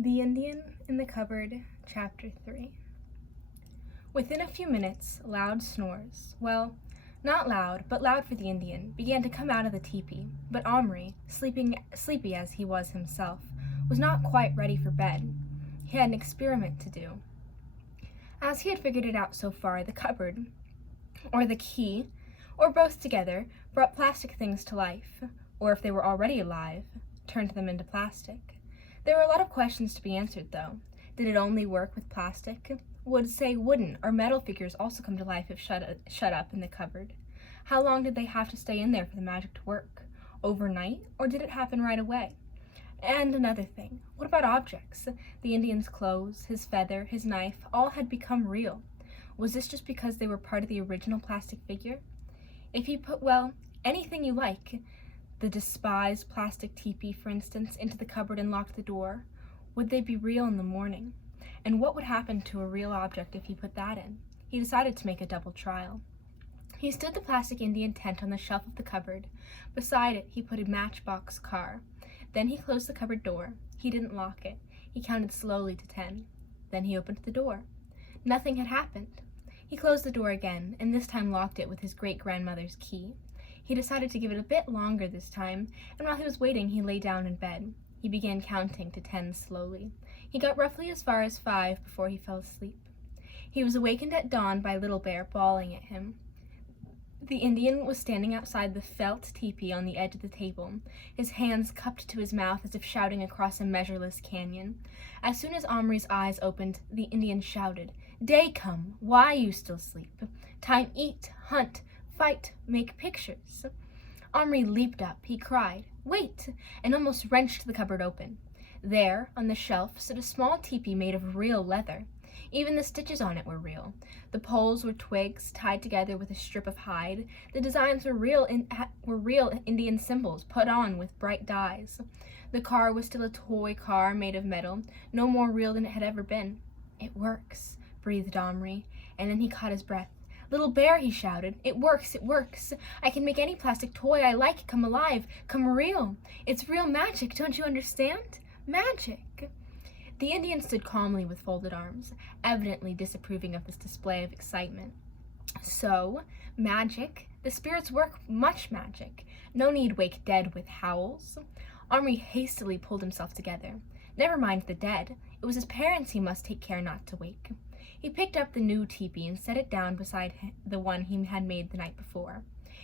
The Indian in the Cupboard, Chapter 3. Within a few minutes, loud snores, well, not loud, but loud for the Indian, began to come out of the teepee, but Omri, sleepy as he was himself, was not quite ready for bed. He had an experiment to do. As he had figured it out so far, the cupboard, or the key, or both together, brought plastic things to life, or if they were already alive, turned them into plastic. There were a lot of questions to be answered, though. Did it only work with plastic? Would, say, wooden or metal figures also come to life if shut up in the cupboard? How long did they have to stay in there for the magic to work? Overnight, or did it happen right away? And another thing, what about objects? The Indian's clothes, his feather, his knife, all had become real. Was this just because they were part of the original plastic figure? If he put, well, anything you like, the despised plastic teepee, for instance, into the cupboard and locked the door, would they be real in the morning? And what would happen to a real object if he put that in? He decided to make a double trial. He stood the plastic Indian tent on the shelf of the cupboard. Beside it, he put a matchbox car. Then he closed the cupboard door. He didn't lock it. He counted slowly to 10. Then he opened the door. Nothing had happened. He closed the door again, and this time locked it with his great-grandmother's key. He decided to give it a bit longer this time, and while he was waiting, he lay down in bed. He began counting to 10 slowly. He got roughly as far as 5 before he fell asleep. He was awakened at dawn by Little Bear bawling at him. The Indian was standing outside the felt teepee on the edge of the table, his hands cupped to his mouth as if shouting across a measureless canyon. As soon as Omri's eyes opened, the Indian shouted, "Day come, why you still sleep? Time eat, hunt, fight, make pictures." Omri leaped up. He cried, "Wait!" and almost wrenched the cupboard open. There, on the shelf, stood a small teepee made of real leather. Even the stitches on it were real. The poles were twigs tied together with a strip of hide. The designs were real Indian symbols put on with bright dyes. The car was still a toy car made of metal, no more real than it had ever been. "It works," breathed Omri, and then he caught his breath. "Little Bear," he shouted, "it works, it works. I can make any plastic toy I like come alive, come real. It's real magic, don't you understand? Magic." The Indian stood calmly with folded arms, evidently disapproving of this display of excitement. "So, magic? The spirits work much magic. No need wake dead with howls." Omri hastily pulled himself together. Never mind the dead. It was his parents he must take care not to wake. He picked up the new teepee and set it down beside the one he had made the night before.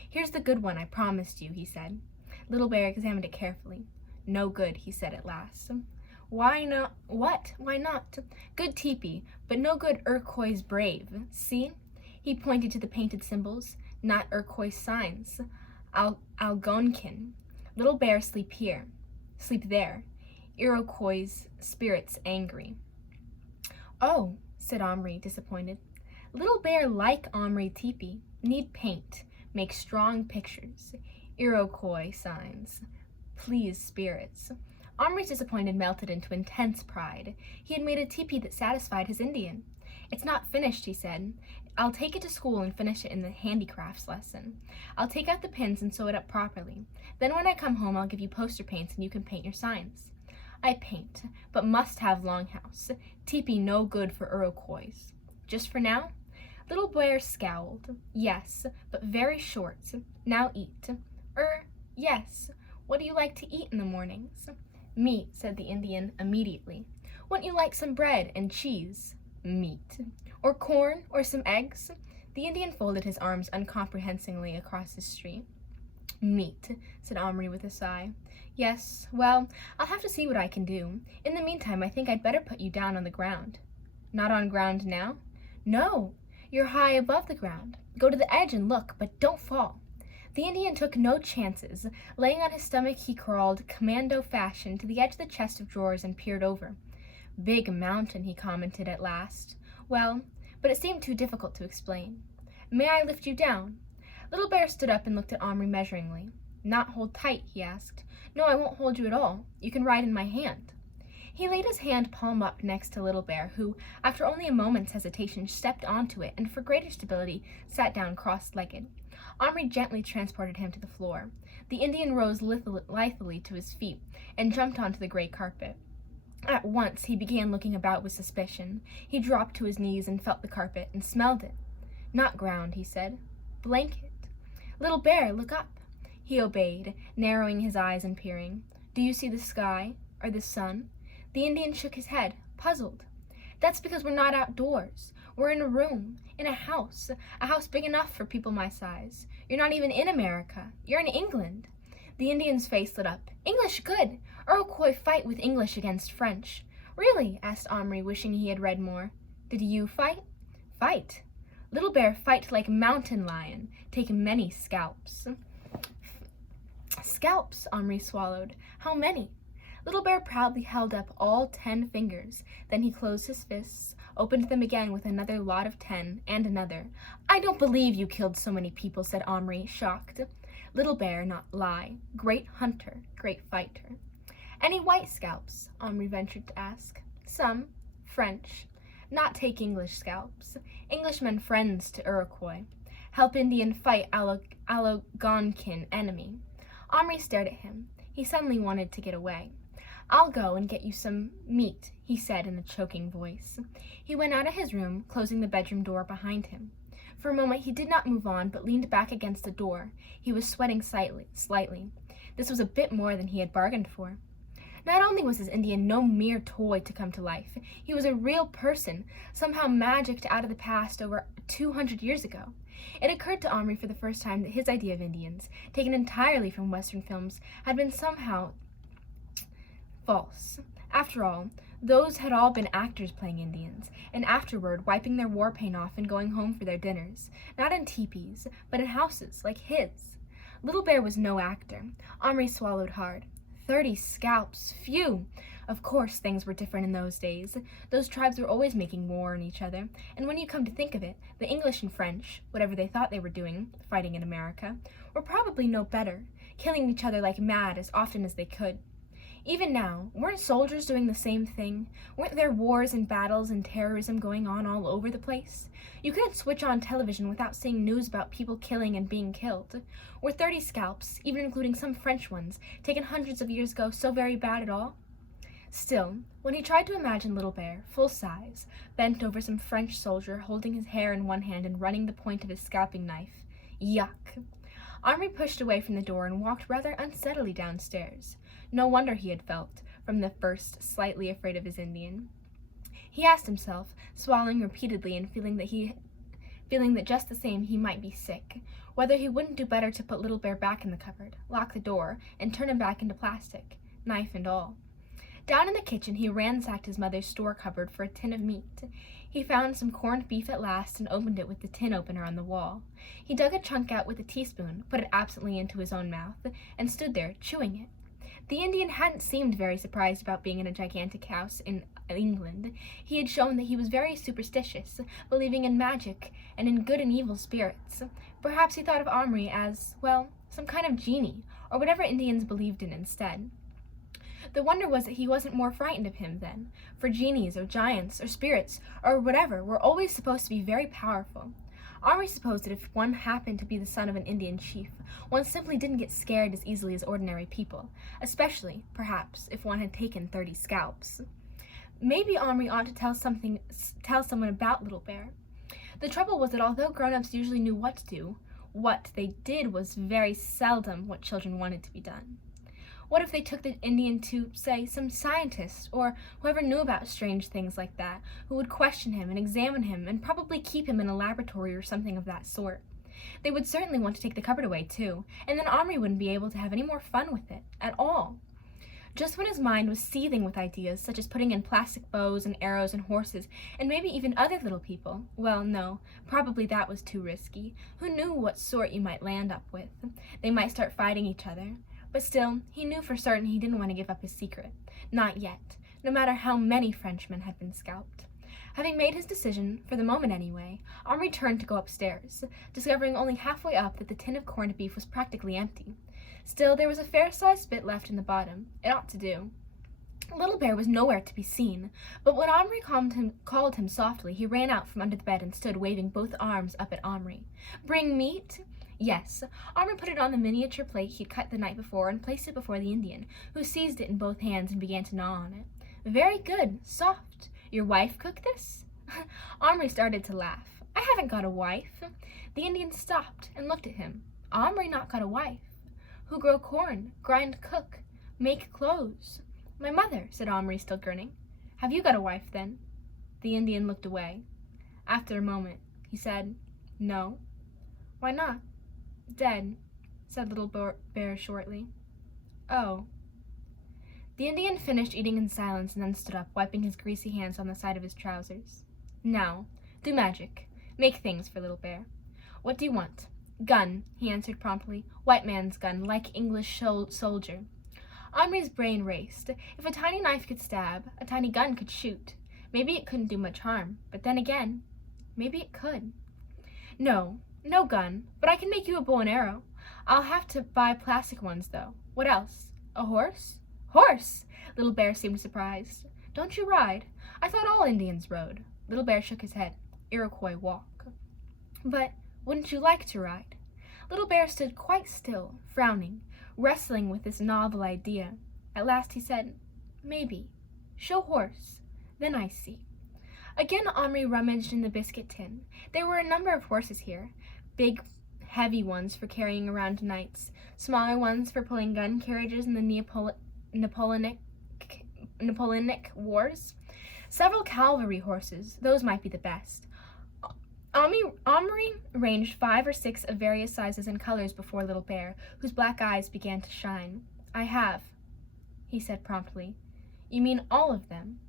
"Here's the good one I promised you," he said. Little Bear examined it carefully. "No good," he said at last. "Why not? What? Why not? Good teepee, but no good Iroquois brave. See?" He pointed to the painted symbols. "Not Iroquois signs. Algonquin. Little Bear sleep here. Sleep there. Iroquois spirits angry." "Oh," said Omri, disappointed. "Little Bear like Omri teepee. Need paint. Make strong pictures. Iroquois signs. Please spirits." Omri's disappointment melted into intense pride. He had made a teepee that satisfied his Indian. "It's not finished," he said. "I'll take it to school and finish it in the handicrafts lesson. I'll take out the pins and sew it up properly. Then when I come home, I'll give you poster paints and you can paint your signs." "I paint, but must have longhouse. Teepee no good for Iroquois. Just for now?" Little Bear scowled. "Yes, but very short. Now eat." Yes. What do you like to eat in the mornings?" "Meat," said the Indian immediately. "Wouldn't you like some bread and cheese?" "Meat." "Or corn, or some eggs?" The Indian folded his arms uncomprehensingly across his street. "Meat," said Omri with a sigh. "Yes, well, I'll have to see what I can do. In the meantime, I think I'd better put you down on the ground." "Not on ground now?" "No, you're high above the ground. Go to the edge and look, but don't fall." The Indian took no chances. Laying on his stomach, he crawled, commando fashion, to the edge of the chest of drawers and peered over. "Big mountain," he commented at last. "Well, but it seemed too difficult to explain." "May I lift you down?" Little Bear stood up and looked at Omri measuringly. "Not hold tight?" he asked. "No, I won't hold you at all. You can ride in my hand." He laid his hand palm up next to Little Bear, who, after only a moment's hesitation, stepped onto it and for greater stability sat down cross-legged. Omri gently transported him to the floor. The Indian rose lithely to his feet and jumped onto the gray carpet. At once he began looking about with suspicion. He dropped to his knees and felt the carpet and smelled it. Not ground, he said. Blanket. Little Bear, look up. He obeyed, narrowing his eyes and peering. Do you see the sky, or the sun? The Indian shook his head, puzzled. That's because we're not outdoors. We're in a room, in a house big enough for people my size. You're not even in America. You're in England. The Indian's face lit up. English, good! Iroquois fight with English against French. Really? Asked Omri, wishing he had read more. Did you fight? Fight? Little Bear fight like mountain lion, take many scalps. Scalps, Omri swallowed. How many? Little Bear proudly held up all 10 fingers. Then he closed his fists, opened them again with another lot of 10, and another. I don't believe you killed so many people, said Omri, shocked. Little Bear not lie. Great hunter, great fighter. Any white scalps? Omri ventured to ask. Some. French. Not take English scalps. Englishmen friends to Iroquois. Help Indian fight Algonquin enemy. Omri stared at him. He suddenly wanted to get away. I'll go and get you some meat, he said in a choking voice. He went out of his room, closing the bedroom door behind him. For a moment he did not move on, but leaned back against the door. He was sweating slightly. This was a bit more than he had bargained for. Not only was his Indian no mere toy to come to life, he was a real person, somehow magicked out of the past over 200 years ago. It occurred to Omri for the first time that his idea of Indians, taken entirely from Western films, had been somehow false. After all, those had all been actors playing Indians, and afterward wiping their war paint off and going home for their dinners, not in teepees, but in houses like his. Little Bear was no actor. Omri swallowed hard. 30 scalps, phew! Of course things were different in those days. Those tribes were always making war on each other, and when you come to think of it, the English and French, whatever they thought they were doing, fighting in America, were probably no better, killing each other like mad as often as they could. Even now, weren't soldiers doing the same thing? Weren't there wars and battles and terrorism going on all over the place? You couldn't switch on television without seeing news about people killing and being killed. Were 30 scalps, even including some French ones, taken hundreds of years ago, so very bad at all? Still, when he tried to imagine Little Bear, full size, bent over some French soldier, holding his hair in one hand and running the point of his scalping knife, yuck! Omri pushed away from the door and walked rather unsteadily downstairs. No wonder he had felt, from the first, slightly afraid of his Indian. He asked himself, swallowing repeatedly and feeling that just the same he might be sick, whether he wouldn't do better to put Little Bear back in the cupboard, lock the door, and turn him back into plastic, knife and all. Down in the kitchen he ransacked his mother's store cupboard for a tin of meat. He found some corned beef at last and opened it with the tin opener on the wall. He dug a chunk out with a teaspoon, put it absently into his own mouth, and stood there, chewing it. The Indian hadn't seemed very surprised about being in a gigantic house in England. He had shown that he was very superstitious, believing in magic and in good and evil spirits. Perhaps he thought of Omri as, well, some kind of genie, or whatever Indians believed in instead. The wonder was that he wasn't more frightened of him then, for genies or giants or spirits or whatever were always supposed to be very powerful. Omri supposed that if one happened to be the son of an Indian chief, one simply didn't get scared as easily as ordinary people, especially, perhaps, if one had taken 30 scalps. Maybe Omri ought to tell someone about Little Bear. The trouble was that although grown-ups usually knew what to do, what they did was very seldom what children wanted to be done. What if they took the Indian to, say, some scientist, or whoever knew about strange things like that, who would question him and examine him and probably keep him in a laboratory or something of that sort? They would certainly want to take the cupboard away, too, and then Omri wouldn't be able to have any more fun with it, at all. Just when his mind was seething with ideas such as putting in plastic bows and arrows and horses, and maybe even other little people, well, no, probably that was too risky. Who knew what sort you might land up with? They might start fighting each other. But still, he knew for certain he didn't want to give up his secret. Not yet, no matter how many Frenchmen had been scalped. Having made his decision, for the moment anyway, Omri turned to go upstairs, discovering only halfway up that the tin of corned beef was practically empty. Still, there was a fair-sized bit left in the bottom. It ought to do. Little Bear was nowhere to be seen, but when Omri called him softly, he ran out from under the bed and stood waving both arms up at Omri. "Bring meat?" Yes. Omri put it on the miniature plate he'd cut the night before and placed it before the Indian, who seized it in both hands and began to gnaw on it. Very good, soft. Your wife cooked this? Omri started to laugh. I haven't got a wife. The Indian stopped and looked at him. Omri not got a wife. Who grow corn, grind, cook, make clothes? My mother, said Omri, still grinning. Have you got a wife, then? The Indian looked away. After a moment, he said, No. Why not? Dead, said Little Bear shortly. Oh. The Indian finished eating in silence and then stood up, wiping his greasy hands on the side of his trousers. Now, do magic. Make things for Little Bear. What do you want? Gun, he answered promptly. White man's gun, like English soldier. Omri's brain raced. If a tiny knife could stab, a tiny gun could shoot. Maybe it couldn't do much harm, but then again, maybe it could. No gun, but I can make you a bow and arrow. I'll have to buy plastic ones, though. What else? A horse? Horse! Little Bear seemed surprised. Don't you ride? I thought all Indians rode. Little Bear shook his head. Iroquois walk. But wouldn't you like to ride? Little Bear stood quite still, frowning, wrestling with this novel idea. At last he said, Maybe. Show horse. Then I see. Again Omri rummaged in the biscuit tin. There were a number of horses here. Big, heavy ones for carrying around knights. Smaller ones for pulling gun carriages in the Napoleonic Wars. Several cavalry horses. Those might be the best. Omri ranged 5 or 6 of various sizes and colors before Little Bear, whose black eyes began to shine. I have, he said promptly. You mean all of them?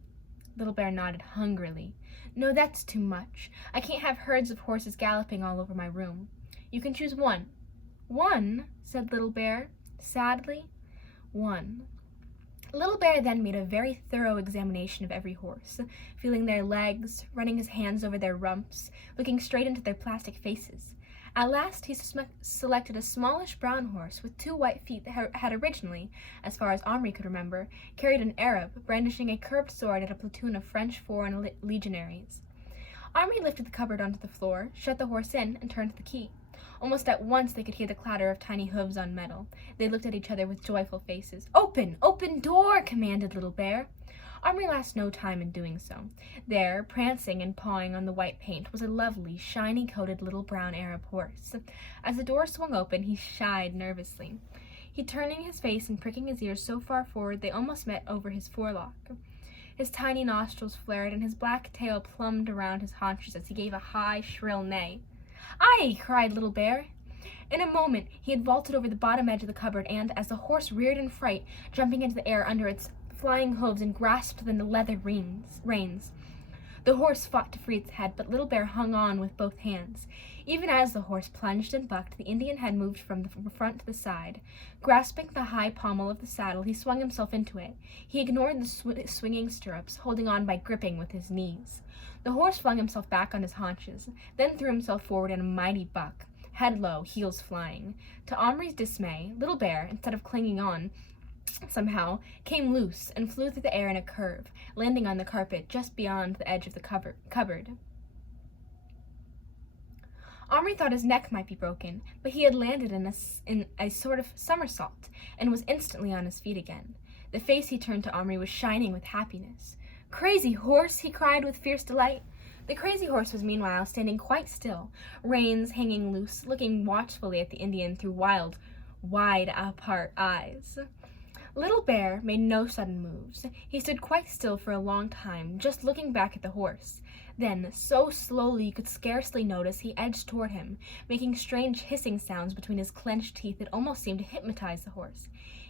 Little Bear nodded hungrily. No, that's too much. I can't have herds of horses galloping all over my room. You can choose one. One, said Little Bear, sadly. One. Little Bear then made a very thorough examination of every horse, feeling their legs, running his hands over their rumps, looking straight into their plastic faces. At last he selected a smallish brown horse with 2 white feet that had originally, as far as Omri could remember, carried an Arab, brandishing a curved sword at a platoon of French foreign legionaries. Omri lifted the cupboard onto the floor, shut the horse in, and turned the key. Almost at once they could hear the clatter of tiny hooves on metal. They looked at each other with joyful faces. Open! Open door! Commanded Little Bear. Omri lost no time in doing so. There, prancing and pawing on the white paint, was a lovely, shiny-coated little brown Arab horse. As the door swung open, he shied nervously. He turning his face and pricking his ears so far forward they almost met over his forelock. His tiny nostrils flared, and his black tail plumed around his haunches as he gave a high, shrill neigh. Aye! Cried Little Bear. In a moment he had vaulted over the bottom edge of the cupboard and, as the horse reared in fright, jumping into the air under its flying hooves and grasped the leather reins. The horse fought to free its head, but Little Bear hung on with both hands. Even as the horse plunged and bucked, the Indian had moved from the front to the side. Grasping the high pommel of the saddle, he swung himself into it. He ignored the swinging stirrups, holding on by gripping with his knees. The horse flung himself back on his haunches, then threw himself forward in a mighty buck, head low, heels flying. To Omri's dismay, Little Bear, instead of clinging on, somehow, came loose and flew through the air in a curve, landing on the carpet just beyond the edge of the cupboard. Omri thought his neck might be broken, but he had landed in a sort of somersault and was instantly on his feet again. The face he turned to Omri was shining with happiness. Crazy Horse! He cried with fierce delight. The Crazy Horse was meanwhile standing quite still, reins hanging loose, looking watchfully at the Indian through wide-apart eyes. Little Bear made no sudden moves. He stood quite still for a long time, just looking back at the horse. Then, so slowly you could scarcely notice, he edged toward him, making strange hissing sounds between his clenched teeth that almost seemed to hypnotize the horse.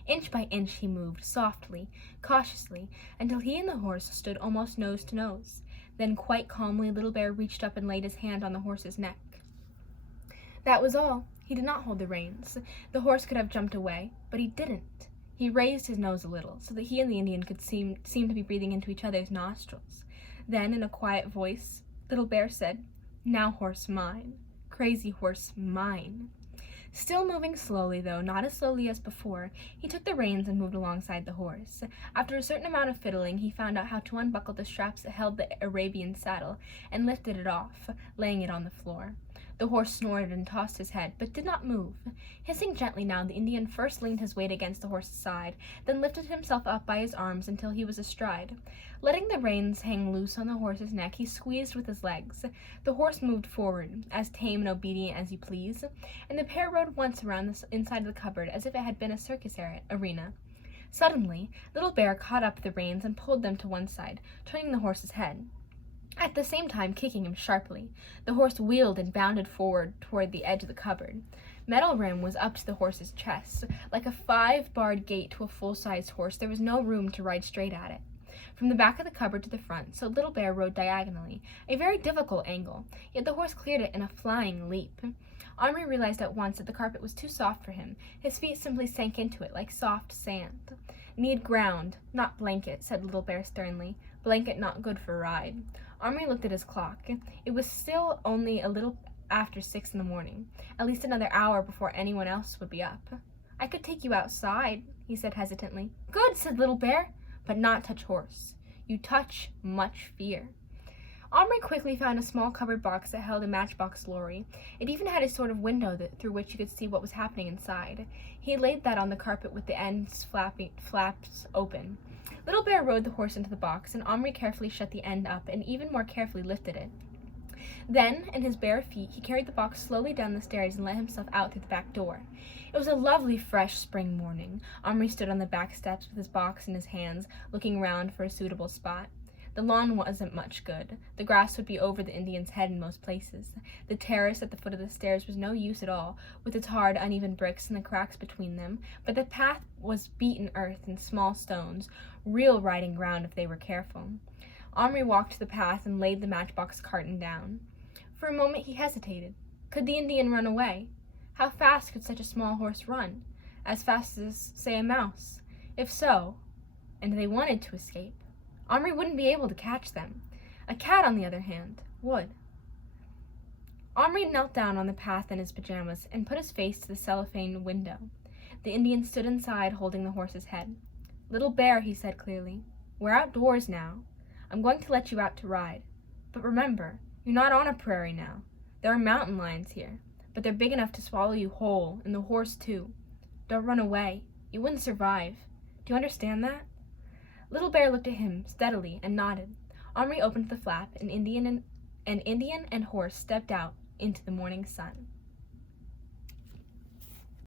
Inch by inch he moved, softly, cautiously, until he and the horse stood almost nose to nose. Then, quite calmly, Little Bear reached up and laid his hand on the horse's neck. That was all. He did not hold the reins. The horse could have jumped away, but he didn't. He raised his nose a little, so that he and the Indian could seem to be breathing into each other's nostrils. Then, in a quiet voice, Little Bear said, Now, horse, mine. Crazy Horse, mine. Still moving slowly, though not as slowly as before, he took the reins and moved alongside the horse. After a certain amount of fiddling, he found out how to unbuckle the straps that held the Arabian saddle, and lifted it off, laying it on the floor. The horse snorted and tossed his head, but did not move. Hissing gently now, the Indian first leaned his weight against the horse's side, then lifted himself up by his arms until he was astride. Letting the reins hang loose on the horse's neck, he squeezed with his legs. The horse moved forward, as tame and obedient as you please, and the pair rode once around the inside of the cupboard as if it had been a circus arena. Suddenly, Little Bear caught up the reins and pulled them to one side, turning the horse's head, at the same time kicking him sharply. The horse wheeled and bounded forward toward the edge of the cupboard. Metal Rim was up to the horse's chest. Like a 5-barred gate to a full-sized horse, there was no room to ride straight at it. From the back of the cupboard to the front, so Little Bear rode diagonally, a very difficult angle, yet the horse cleared it in a flying leap. Omri realized at once that the carpet was too soft for him. His feet simply sank into it like soft sand. Need ground, not blanket, said Little Bear sternly. Blanket not good for ride. Omri looked at his clock. It was still only a little after 6 in the morning, at least another hour before anyone else would be up. I could take you outside, he said hesitantly. Good, said Little Bear, but not touch horse. You touch, much fear. Omri quickly found a small cupboard box that held a matchbox lorry. It even had a sort of window through which you could see what was happening inside. He laid that on the carpet with the ends flaps open. Little Bear rode the horse into the box, and Omri carefully shut the end up and even more carefully lifted it. Then, in his bare feet, he carried the box slowly down the stairs and let himself out through the back door. It was a lovely, fresh spring morning. Omri stood on the back steps with his box in his hands, looking round for a suitable spot. The lawn wasn't much good. The grass would be over the Indian's head in most places. The terrace at the foot of the stairs was no use at all, with its hard, uneven bricks and the cracks between them, but the path was beaten earth and small stones, real riding ground if they were careful. Omri walked to the path and laid the matchbox carton down. For a moment he hesitated. Could the Indian run away? How fast could such a small horse run? As fast as, say, a mouse? If so, and they wanted to escape, Omri wouldn't be able to catch them. A cat, on the other hand, would. Omri knelt down on the path in his pajamas and put his face to the cellophane window. The Indian stood inside, holding the horse's head. Little Bear, he said clearly, we're outdoors now. I'm going to let you out to ride. But remember, you're not on a prairie now. There are mountain lions here, but they're big enough to swallow you whole, and the horse too. Don't run away. You wouldn't survive. Do you understand that? Little Bear looked at him steadily and nodded. Omri opened the flap, and Indian and horse stepped out into the morning sun.